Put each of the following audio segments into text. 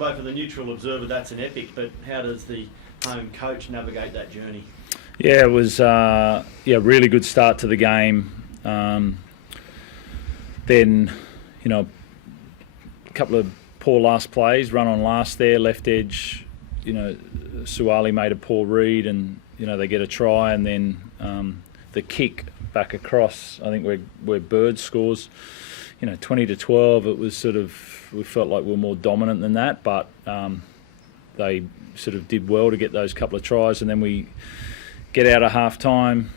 Robbo, for the neutral observer, that's an epic, but how does the home coach navigate that journey? Yeah, it was really good start to the game. Then, a couple of poor last plays, run on last there, left edge. Suwali made a poor read, and they get a try, and then the kick back across. I think where Bird scores, 20-12. It was we felt like we were more dominant than that, but they sort of did well to get those couple of tries, and then we get out of half time,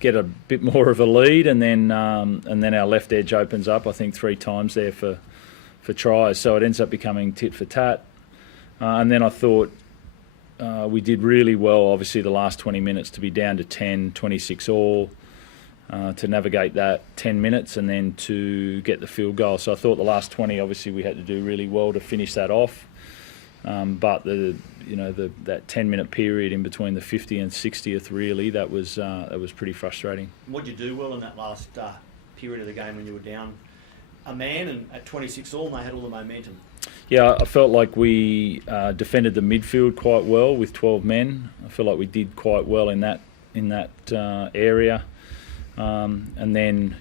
get a bit more of a lead, and then our left edge opens up, I think 3 times there for tries. So it ends up becoming tit for tat. And then I thought we did really well, obviously, the last 20 minutes to be down to 10, 26 all, to navigate that 10 minutes and then to get the field goal. So I thought the last 20, obviously, we had to do really well to finish that off. But that 10-minute period in between the 50th and 60th, really, that was pretty frustrating. What did you do well in that last period of the game when you were down a man and at 26 all and they had all the momentum? Yeah, I felt like we defended the midfield quite well with 12 men. I feel like we did quite well in that area. And then,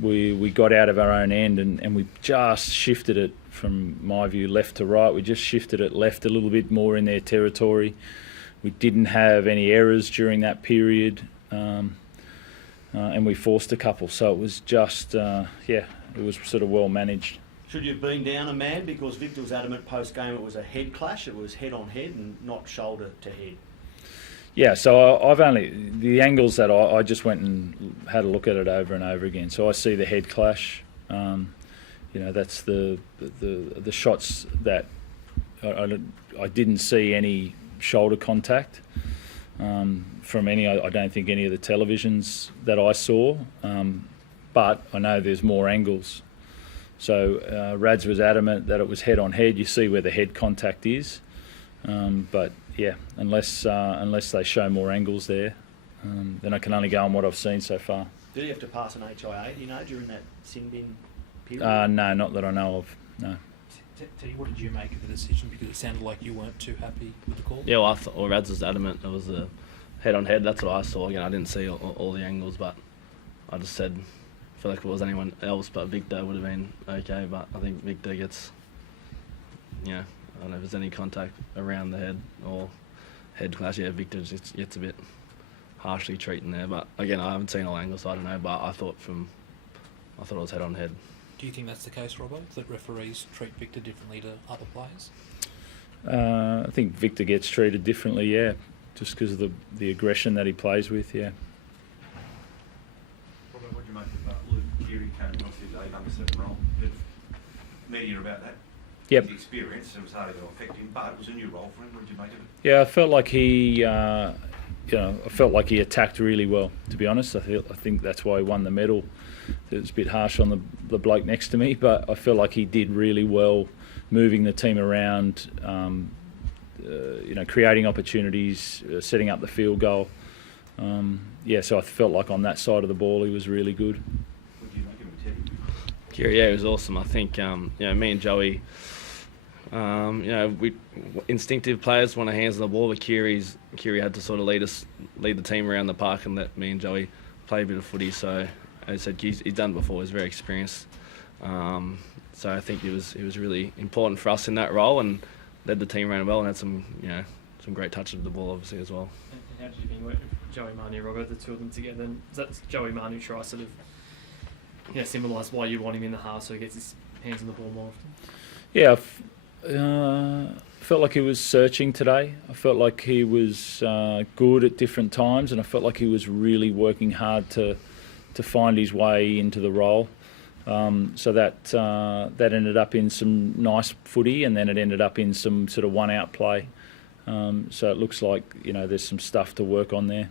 we got out of our own end and we just shifted it, from my view, left to right. We just shifted it left a little bit more in their territory. We didn't have any errors during that period, and we forced a couple. So it was just, it was sort of well managed. Should you have been down a man? Because Victor was adamant post-game it was a head clash. It was head on head and not shoulder to head. Yeah, so I've only the angles that I just went and had a look at it over and over again. So I see the head clash. That's the shots that I didn't see any shoulder contact from any. I don't think any of the televisions that I saw, but I know there's more angles. So Rads was adamant that it was head on head. You see where the head contact is, but yeah, unless they show more angles there, then I can only go on what I've seen so far. Did he have to pass an HIA, during that sin bin period? No, not that I know of, no. Teddy, what did you make of the decision? Because it sounded like you weren't too happy with the call. Yeah, well, Rads was adamant it was a head-on-head. That's what I saw. Again, I didn't see all the angles, but I just said, I feel like if it was anyone else but Victor, would have been okay. But I think Victor gets, I don't know if there's any contact around the head or head clash. Yeah, Victor just gets a bit harshly treated there. But again, I haven't seen all angles, so I don't know. But I thought it was head on head. Do you think that's the case, Robbo, that referees treat Victor differently to other players? I think Victor gets treated differently, yeah, just because of the aggression that he plays with, yeah. Robbo, what do you make of Luke Keary came off his 8 number 7 role? Bit of media about that. Yep. His experience, it was hard to affect him, but it was a new role for him. What did you make of it? Yeah, I felt like he attacked really well, to be honest. I think that's why he won the medal. It was a bit harsh on the bloke next to me, but I feel like he did really well moving the team around, creating opportunities, setting up the field goal. So I felt like on that side of the ball he was really good. What did you make of him, Teddy? Keary, yeah, he was awesome. I think, me and Joey, we instinctive players want to hands on the ball, but Keary had to sort of lead the team around the park and let me and Joey play a bit of footy. So as I said, he's done it before. He's very experienced. So I think it was really important for us in that role and led the team around well and had some great touches of the ball obviously as well. And how did you think working with Joey Manu, Robert, the two of them together? And does that Joey Manu try sort of symbolise why you want him in the half so he gets his hands on the ball more often? Yeah, I felt like he was searching today. I felt like he was good at different times, and I felt like he was really working hard to find his way into the role. So that ended up in some nice footy, and then it ended up in some sort of one-out play. So it looks like there's some stuff to work on there.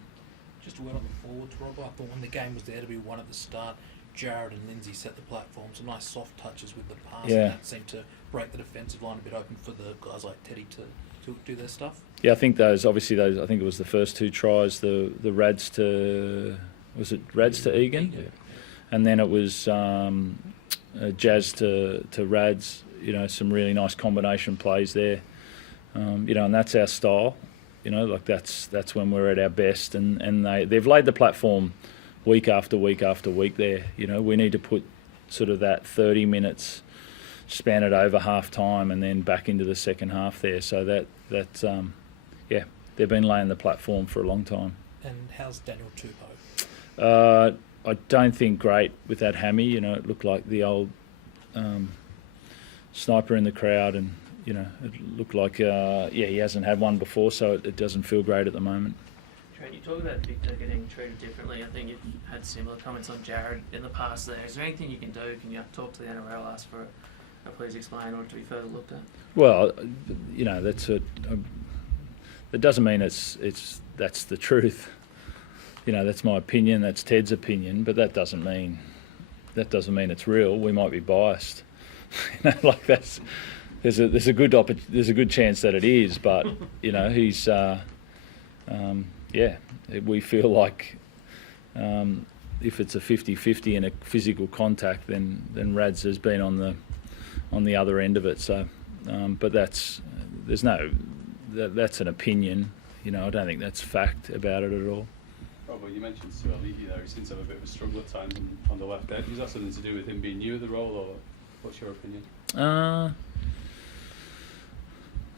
Just a word on the forwards, Rob. I thought when the game was there to be won at the start, Jared and Lindsay set the platform. Some nice soft touches with the pass, and that seemed to break the defensive line a bit open for the guys like Teddy to do their stuff. Yeah, I think I think it was the first 2 tries, the Rads to, was it Rads to Egan? Yeah. And then it was Jazz to Rads. some really nice combination plays there. And that's our style. Like that's when we're at our best, and they've laid the platform week after week after week there. We need to put sort of that 30 minutes, span it over half time, and then back into the second half there. So they've been laying the platform for a long time. And how's Daniel Tupou? I don't think great with that hammy. It looked like the old sniper in the crowd, and it looked like he hasn't had one before, so it doesn't feel great at the moment. Trent, you talk about Victor getting treated differently. I think you've had similar comments on Jared in the past there. Is there anything you can do? Can you talk to the NRL, ask for a please explain, or to be further looked at? Well, that doesn't mean that's the truth. That's my opinion. That's Ted's opinion, but that doesn't mean it's real. We might be biased. There's a good chance that it is, but he's we feel like if it's a 50-50 in a physical contact, then Rads has been on the other end of it. So, but that's an opinion. I don't think that's fact about it at all. Robert, you mentioned Suaalii there. He seems to have a bit of a struggle at times on the left edge. Is that something to do with him being new to the role, or what's your opinion? No,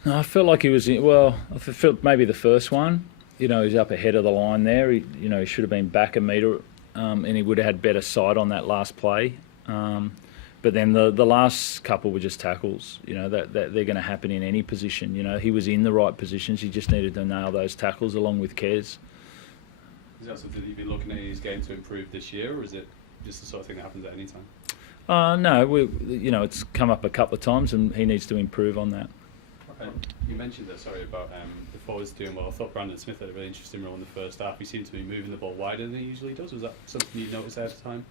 I felt like he was I felt maybe the first one. He's up ahead of the line there. He should have been back a metre, and he would have had better sight on that last play. But then the last couple were just tackles. That they're going to happen in any position. He was in the right positions. He just needed to nail those tackles along with Kez. Is that something that you've been looking at in his game to improve this year, or is it just the sort of thing that happens at any time? No, it's come up a couple of times, and he needs to improve on that. You mentioned that, about the forwards doing well. I thought Brandon Smith had a really interesting role in the first half. He seemed to be moving the ball wider than he usually does. Was that something you noticed at the time?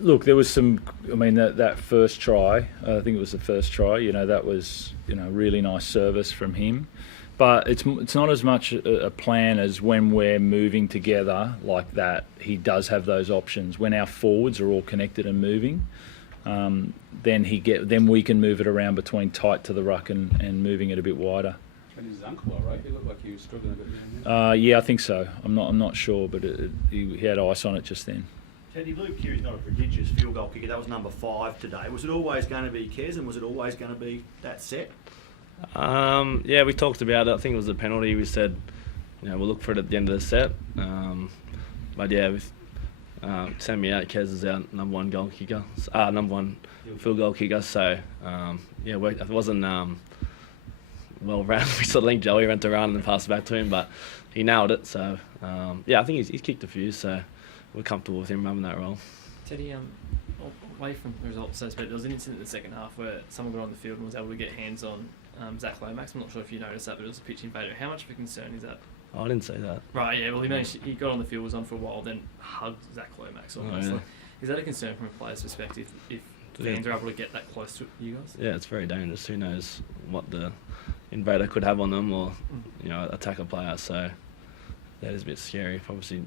Look, there was some. That first try. I think it was the first try. That was really nice service from him. But it's not as much a plan as when we're moving together like that. He does have those options when our forwards are all connected and moving. Then we can move it around between tight to the ruck and moving it a bit wider. And his ankle, all right? He looked like he was struggling a bit. Yeah, I think so. I'm not sure, but he had ice on it just then. Teddy, Luke Keary's not a prodigious field goal kicker. That was number 5 today. Was it always going to be Kez, and was it always going to be that set? We talked about it. I think it was a penalty. We said, we'll look for it at the end of the set. With Sammy out, Kez is our number 1 goal kicker, number 1 field goal kicker. So it wasn't well ran. We sort of linked Joey, went around and then passed it back to him, but he nailed it. So I think he's kicked a few. So we're comfortable with him running that role. Teddy, away from the results, but there was an incident in the second half where someone got on the field and was able to get hands on Zach Lomax. I'm not sure if you noticed that, but it was a pitch invader. How much of a concern is that? Oh, I didn't say that. Right, yeah. Well, he got on the field, was on for a while, then hugged Zach Lomax almost. Is that a concern from a player's perspective if fans are able to get that close to you guys? Yeah, it's very dangerous. Who knows what the invader could have on them, or attack a player. So that is a bit scary. Obviously,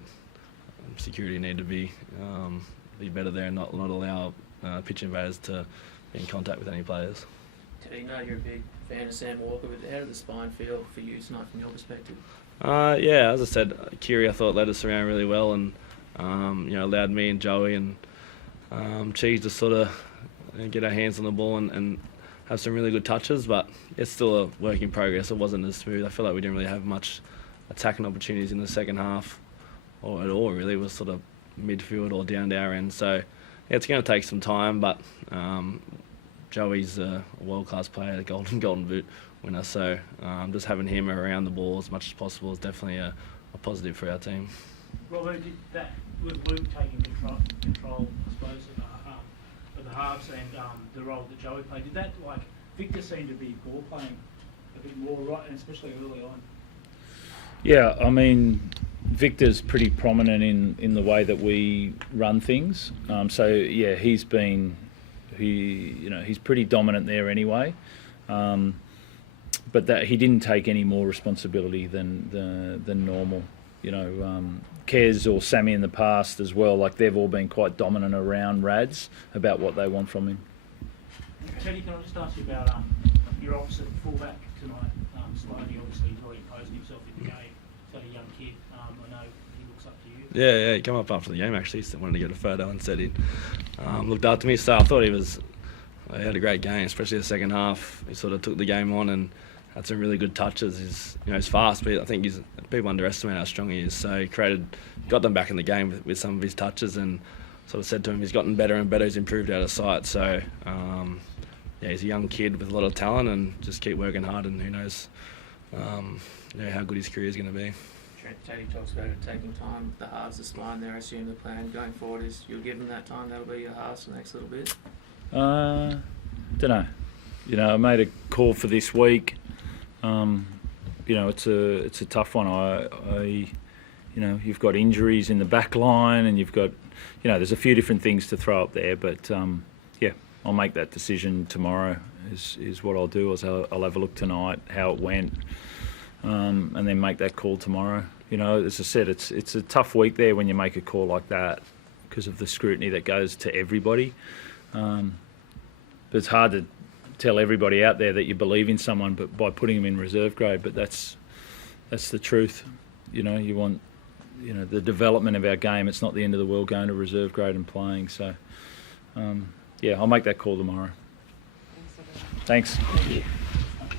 security need to be better there and not allow pitch invaders to be in contact with any players. Teddy, you're a big fan of Sam Walker, but how did the spine feel for you tonight from your perspective? As I said, Kiri I thought led us around really well, and allowed me and Joey and Cheese to sort of get our hands on the ball and have some really good touches, but it's still a work in progress. It wasn't as smooth. I feel like we didn't really have much attacking opportunities in the second half, or at all really. It was sort of midfield or down to our end. So it's going to take some time, but Joey's a world-class player, a golden boot winner, so just having him around the ball as much as possible is definitely a positive for our team. Robert, did that with Luke taking control, I suppose, of the halves and the role that Joey played, did that, Victor seemed to be ball playing a bit more, right, and especially early on? Yeah, Victor's pretty prominent in the way that we run things. He's pretty dominant there anyway. But that he didn't take any more responsibility than normal. Kez or Sammy in the past as well, they've all been quite dominant around Rads about what they want from him. Teddy, can I just ask you about your opposite fullback tonight? Sloaney obviously really imposed himself in the game. So a young kid, I know he looks up to you. Yeah, he came up after the game actually. He wanted to get a photo and said he looked after me. So I thought he had a great game, especially the second half. He sort of took the game on and had some really good touches. He's fast, but I think people underestimate how strong he is. So he got them back in the game with some of his touches, and sort of said to him he's gotten better and better. He's improved out of sight. So he's a young kid with a lot of talent, and just keep working hard. And who knows, how good his career is going to be. Trent, Teddy talks about it taking time. The halves to spine there. I assume the plan going forward is you'll give them that time. That'll be your halves for the next little bit. Don't know. I made a call for this week. It's a tough one. You've got injuries in the back line, and you've got, there's a few different things to throw up there. But I'll make that decision tomorrow. Is what I'll do. I'll have a look tonight how it went, and then make that call tomorrow. As I said, it's a tough week there when you make a call like that because of the scrutiny that goes to everybody. But it's hard to tell everybody out there that you believe in someone, but by putting them in reserve grade. But that's the truth. You want the development of our game. It's not the end of the world going to reserve grade and playing. So I'll make that call tomorrow. Thanks. Thank you.